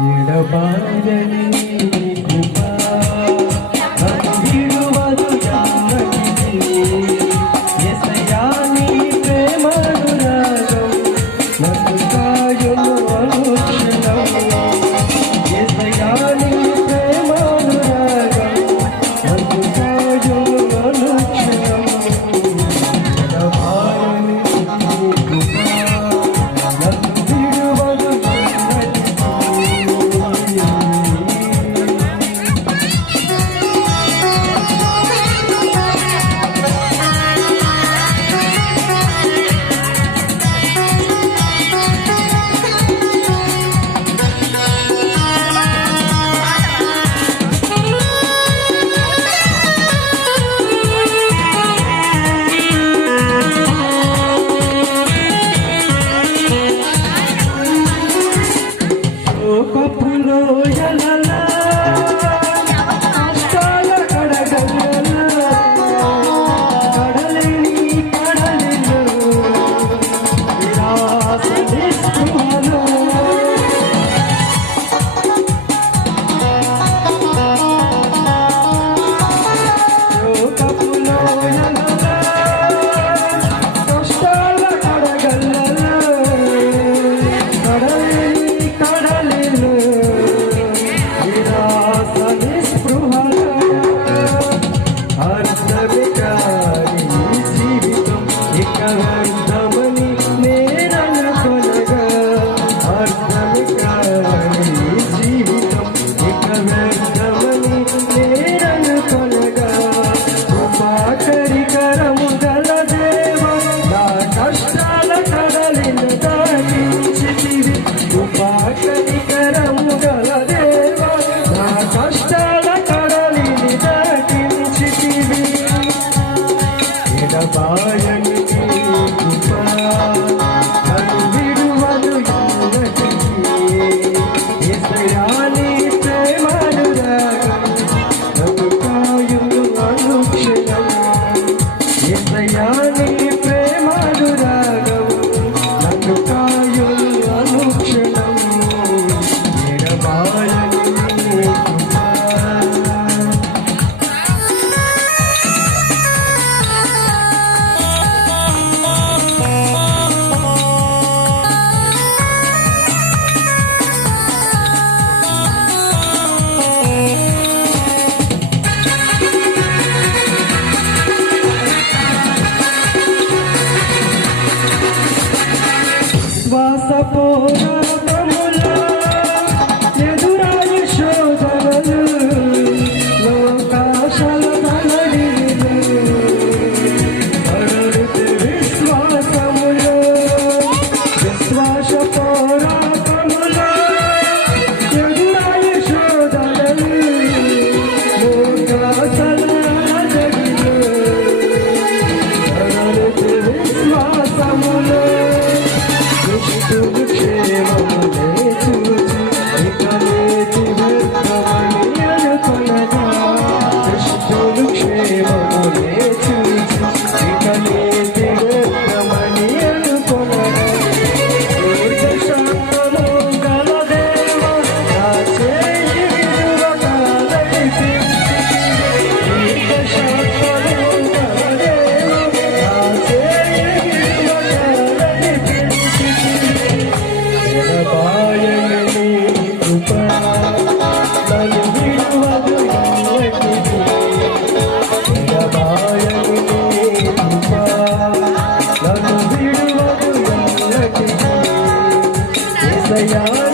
ഇടപാടലേ Copa. கத்தரி கரமுதலது. অপরাধ 哎呀！